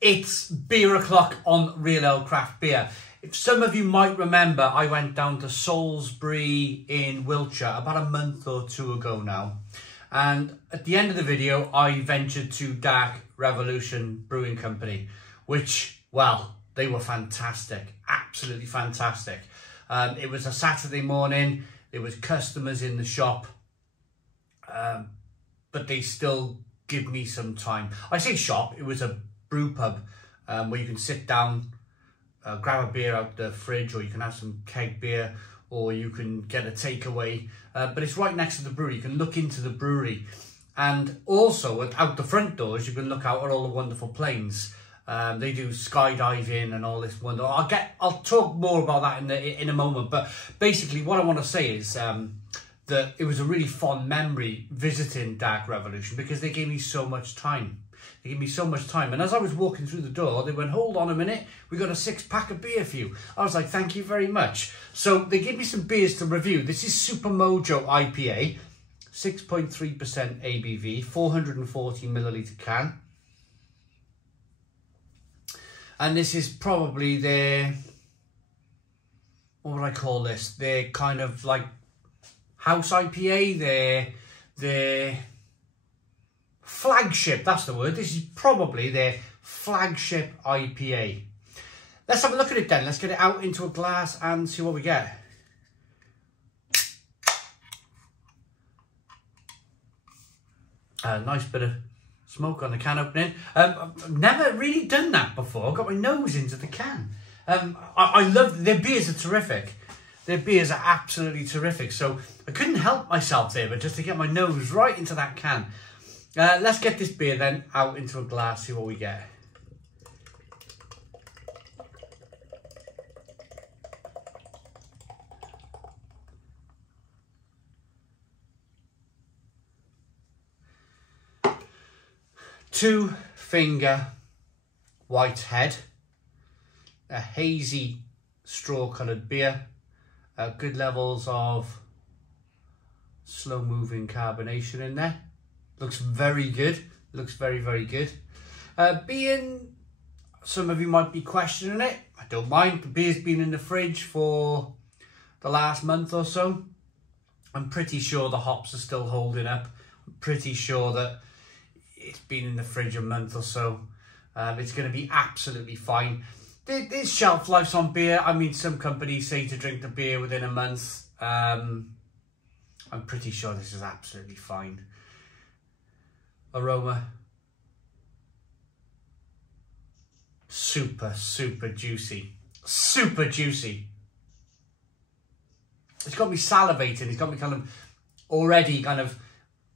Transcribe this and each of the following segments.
It's beer o'clock on Real Ale Craft Beer. If some of you might remember, I went down to Salisbury in Wiltshire about a month or two ago now. And at the end of the video, I ventured to Dark Revolution Brewing Company, which, well, they were fantastic, absolutely fantastic. It was a Saturday morning, there was customers in the shop, but they still give me some time. I say shop, it was a brew pub where you can sit down, grab a beer out the fridge, or you can have some keg beer, or you can get a takeaway. But it's right next to the brewery. You can look into the brewery, and also out the front doors you can look out at all the wonderful planes. They do skydiving and all this wonder. I'll talk more about that in a moment. But basically, what I want to say is that it was a really fond memory visiting Dark Revolution because they gave me so much time. They gave me so much time. And as I was walking through the door, they went, hold on a minute, we got a 6-pack of beer for you. I was like, thank you very much. So they gave me some beers to review. This is Super Mojo IPA, 6.3% ABV, 440 milliliter can. And this is probably their, what would I call this? Their kind of like house IPA, their flagship, that's the word. This is probably their flagship IPA. Let's have a look at it then. Let's get it out into a glass and see what we get. A nice bit of smoke on the can opening. I've never really done that before. I've got my nose into the can. I love, their beers are terrific. Their beers are absolutely terrific. So I couldn't help myself there, but just to get my nose right into that can. Let's get this beer then out into a glass, see what we get. Two Finger Whitehead, a hazy straw coloured beer, good levels of slow moving carbonation in there. Looks very good, looks very, very good. Being, some of you might be questioning it, I don't mind. The beer's been in the fridge for the last month or so. I'm pretty sure the hops are still holding up. I'm pretty sure that it's been in the fridge a month or so. It's going to be absolutely fine. There's shelf lives on beer. I mean, some companies say to drink the beer within a month. I'm pretty sure this is absolutely fine. Aroma, super, super juicy. Super juicy. It's got me salivating. It's got me kind of already kind of,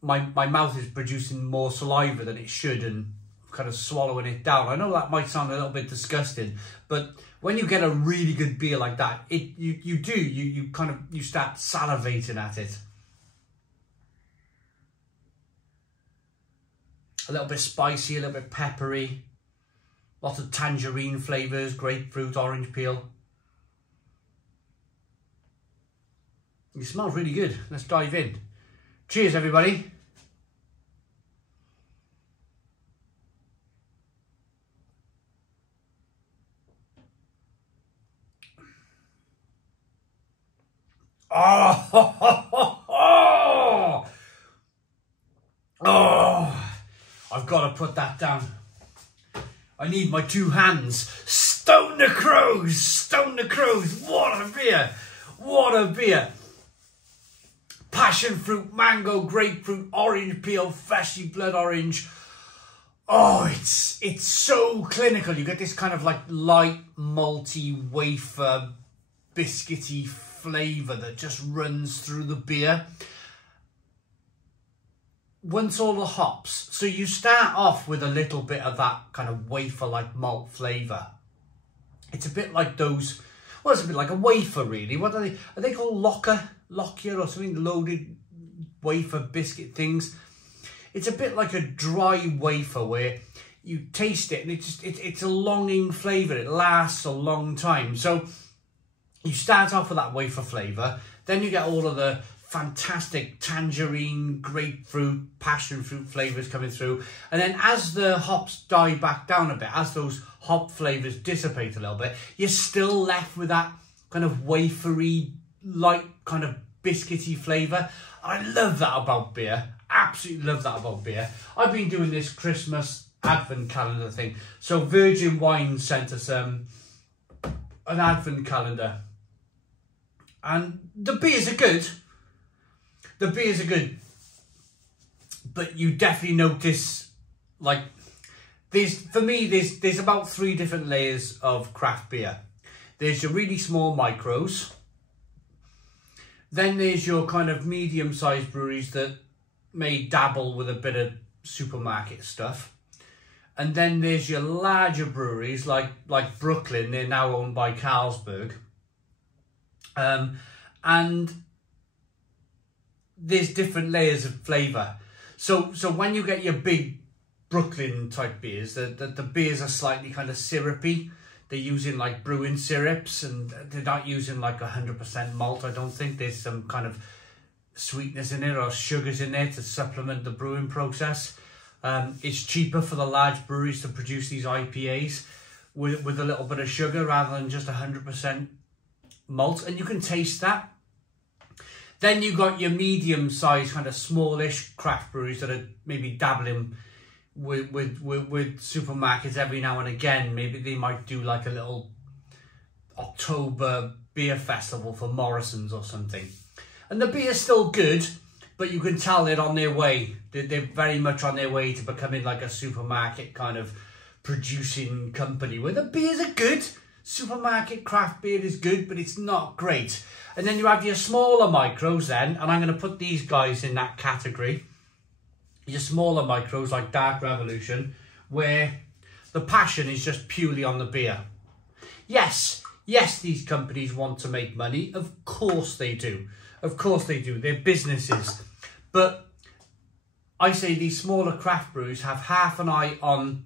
my mouth is producing more saliva than it should and kind of swallowing it down. I know that might sound a little bit disgusting, but when you get a really good beer like that, you start salivating at it. A little bit spicy, a little bit peppery, lots of tangerine flavours, grapefruit, orange peel. It smells really good. Let's dive in. Cheers, everybody. Oh, I've got to put that down. I need my two hands. Stone the Crows, Stone the Crows. What a beer, what a beer. Passion fruit, mango, grapefruit, orange peel, fleshy blood orange. Oh, it's so clinical. You get this kind of like light, malty, wafer, biscuity flavour that just runs through the beer. Once all the hops, so you start off with a little bit of that kind of wafer-like malt flavour. It's a bit like those, well, it's a bit like a wafer really. What are they? Are they called locker or something? Loaded wafer biscuit things. It's a bit like a dry wafer where you taste it and it's a longing flavour. It lasts a long time. So you start off with that wafer flavour, then you get all of the fantastic tangerine, grapefruit, passion fruit flavours coming through. And then as the hops die back down a bit, as those hop flavours dissipate a little bit, you're still left with that kind of wafery, light, kind of biscuity flavour. I love that about beer. Absolutely love that about beer. I've been doing this Christmas advent calendar thing. So Virgin Wine sent us an advent calendar. And the beers are good. The beers are good. But you definitely notice, like, for me, there's about 3 different layers of craft beer. There's your really small micros. Then there's your kind of medium-sized breweries that may dabble with a bit of supermarket stuff. And then there's your larger breweries like Brooklyn. They're now owned by Carlsberg. And there's different layers of flavour. So when you get your big Brooklyn type beers, the beers are slightly kind of syrupy. They're using like brewing syrups, and they're not using like 100% malt. I don't think there's some kind of sweetness in it or sugars in there to supplement the brewing process. It's cheaper for the large breweries to produce these IPAs with a little bit of sugar rather than just 100% malt, and you can taste that. Then you got your medium-sized, kind of smallish craft breweries that are maybe dabbling with supermarkets every now and again. Maybe they might do like a little October beer festival for Morrison's or something. And the beer's still good, but you can tell they're on their way. They're very much on their way to becoming like a supermarket kind of producing company where the beers are good. Supermarket craft beer is good, but it's not great. And then you have your smaller micros then, and I'm going to put these guys in that category. Your smaller micros like Dark Revolution, where the passion is just purely on the beer. Yes, these companies want to make money. Of course they do. Of course they do. They're businesses. But I say these smaller craft brews have half an eye on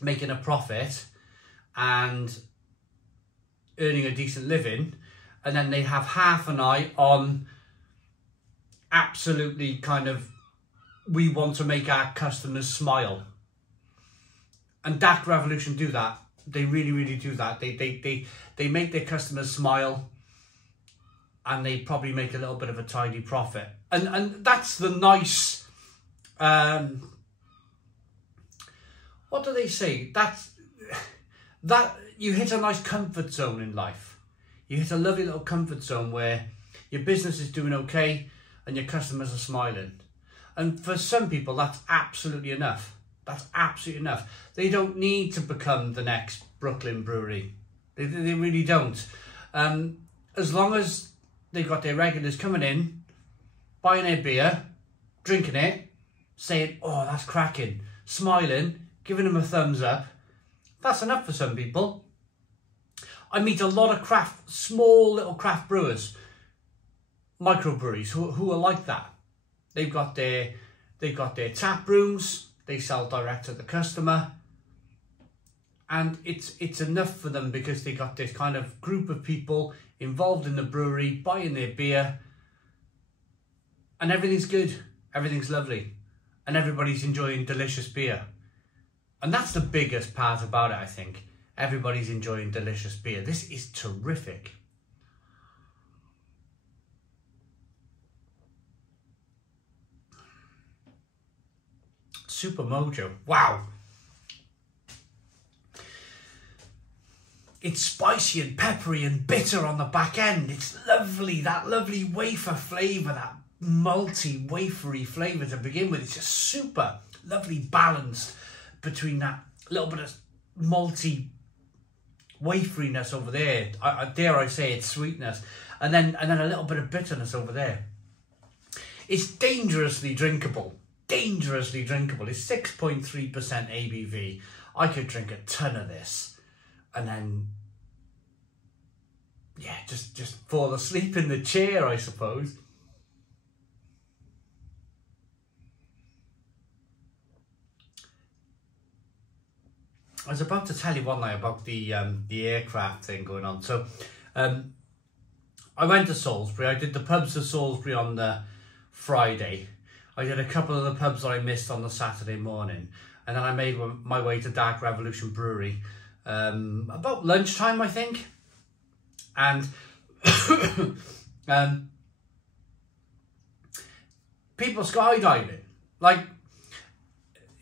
making a profit and earning a decent living, and then they have half an eye on absolutely kind of, we want to make our customers smile. And Dark Revolution do that. They really, really do that. They make their customers smile, and they probably make a little bit of a tidy profit. And that's the nice, what do they say? That you hit a nice comfort zone in life. You hit a lovely little comfort zone where your business is doing okay and your customers are smiling. And for some people, that's absolutely enough. That's absolutely enough. They don't need to become the next Brooklyn Brewery. They really don't. As long as they've got their regulars coming in, buying their beer, drinking it, saying, oh, that's cracking, smiling, giving them a thumbs up, that's enough for some people. I meet a lot of small little craft brewers, microbreweries who are like that. They've got their tap rooms, they sell direct to the customer, and it's enough for them because they got this kind of group of people involved in the brewery, buying their beer, and everything's good, everything's lovely, and everybody's enjoying delicious beer. And that's the biggest part about it, I think. Everybody's enjoying delicious beer. This is terrific. Super Mojo. Wow. It's spicy and peppery and bitter on the back end. It's lovely. That lovely wafer flavour, that malty, wafery flavour to begin with. It's just super lovely balanced between that little bit of malty waferiness over there. Dare I say it's sweetness. And then a little bit of bitterness over there. It's dangerously drinkable. Dangerously drinkable. It's 6.3% ABV. I could drink a ton of this and then, yeah, just fall asleep in the chair, I suppose. I was about to tell you one night about the aircraft thing going on. So I I went to Salisbury. I did the pubs of Salisbury on the Friday. I did a couple of the pubs that I missed on the Saturday morning. And then I made my way to Dark Revolution Brewery about lunchtime, I think. And people skydiving. Like,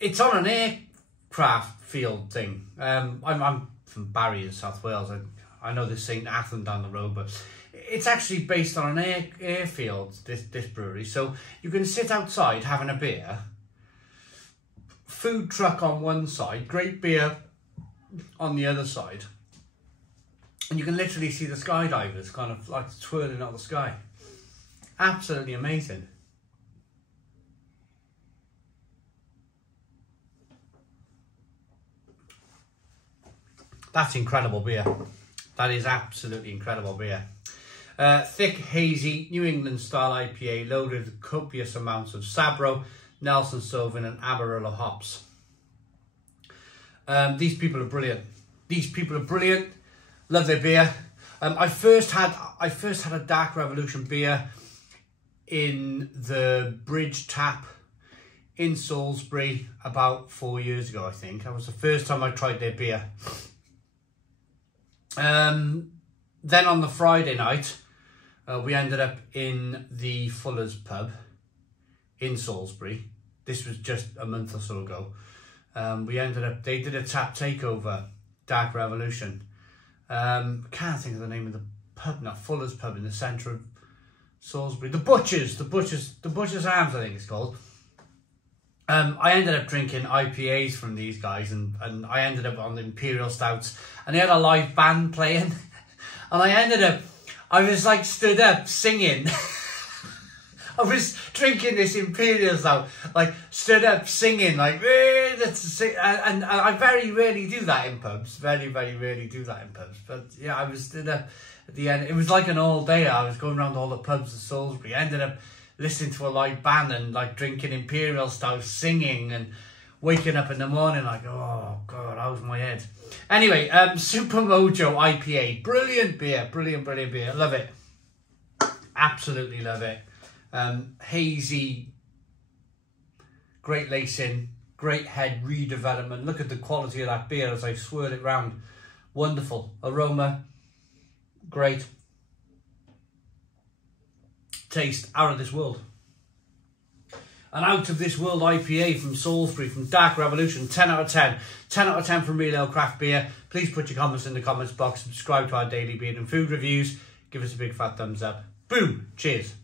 it's on an aircraft field thing. I'm from Barry in South Wales. I know this ain't Athen down the road, but it's actually based on an airfield, this brewery. So you can sit outside having a beer, food truck on one side, great beer on the other side, and you can literally see the skydivers kind of like twirling out the sky. Absolutely amazing. That's incredible beer. That is absolutely incredible beer. Thick, hazy, New England style IPA loaded with copious amounts of Sabro, Nelson Sauvin and Amarillo hops. These people are brilliant. These people are brilliant. Love their beer. I first had a Dark Revolution beer in the Bridge Tap in Salisbury about 4 years ago, I think. That was the first time I tried their beer. Then on the Friday night, we ended up in the Fuller's pub in Salisbury. This was just a month or so ago. They did a tap takeover, Dark Revolution. Can't think of the name of the pub now. Fuller's pub in the centre of Salisbury. The Butcher's Arms, I think it's called. I ended up drinking IPAs from these guys, and I ended up on the Imperial Stouts, and they had a live band playing, and I was like stood up singing. I was drinking this Imperial Stout, like stood up singing, like, and I very rarely do that in pubs, very, very rarely do that in pubs, but yeah, I was stood up at the end. It was like an all day. I was going around all the pubs of Salisbury. I ended up listening to a live band and like drinking Imperial Stout, singing, and waking up in the morning like, oh God, how's my head? Anyway, Super Mojo IPA, brilliant beer, brilliant beer, love it, absolutely love it. Hazy, great lacing, great head redevelopment. Look at the quality of that beer as I swirl it round. Wonderful aroma, great. Taste, out of this world. An out of this world IPA from Salisbury, from Dark Revolution. 10 out of 10. 10 out of 10 from Real Ale Craft Beer. Please put your comments in the comments box. Subscribe to our daily beer and food reviews. Give us a big fat thumbs up. Boom. Cheers.